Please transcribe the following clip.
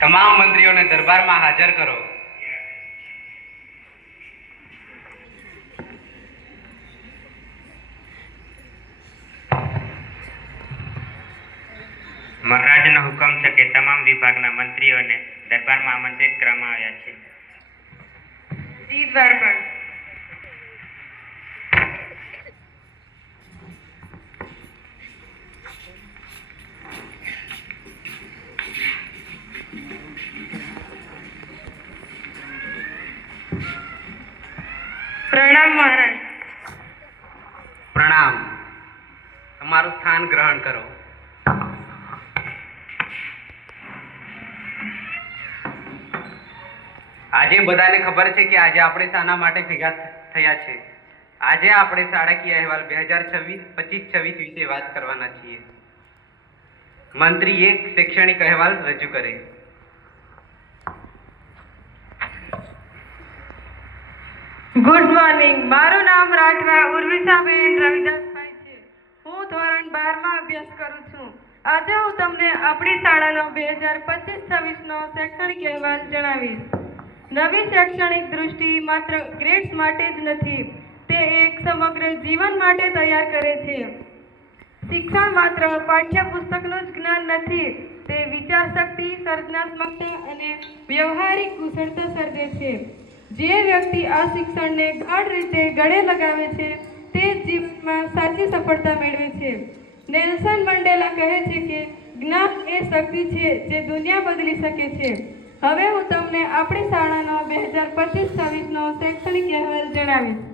તમામ મંત્રીઓને દરબારમાં હાજર કરો. મહારાજનો હુકમ છે કે તમામ વિભાગના મંત્રીઓને દરબારમાં આમંત્રિત કરવામાં આવ્યા છે. જી દરબાર. પ્રણામ મહારાજ. પ્રણામ. તમારું સ્થાન ગ્રહણ કરો. આજે બધાને ખબર છે કે આજે આપણે શાના માટે ભેગા થયા છે. આજે આપણે શાળાકીય અહેવાલ 2025-26 વિશે વાત કરવાના છીએ. મંત્રી એક શૈક્ષણિક અહેવાલ રજૂ કરે. Good morning. મારું નામ રાઠવા ઉર્વિસાબેન રવિદાસભાઈ છે. હું ધોરણ 12 માં અભ્યાસ કરું છું. આજે હું તમને આપણી શાળાનો 2025-26નો શૈક્ષણિક અહેવાલ જણાવીશ. નવી શૈક્ષણિક દૃષ્ટિ માત્ર ગ્રેડ્સ માટે જ નથી, તે એક સમગ્ર જીવન માટે તૈયાર કરે છે. શિક્ષણ માત્ર પાઠ્યપુસ્તકનું જ જ્ઞાન નથી, તે વિચારશક્તિ, સર્જનાત્મકતા અને વ્યવહારિક કુશળતા સર્જે છે. જે વ્યક્તિ આ શિક્ષણને ગાઢ રીતે ગળે લગાવે છે તે જીવનમાં સાચી સફળતા મેળવે છે. નેલ્સન મંડેલા કહે છે કે જ્ઞાન એ શક્તિ છે જે દુનિયા બદલી શકે છે. હવે હું તમને આપણી શાળાનો 2025-26નો શૈક્ષણિક અહેવાલ જણાવીશ.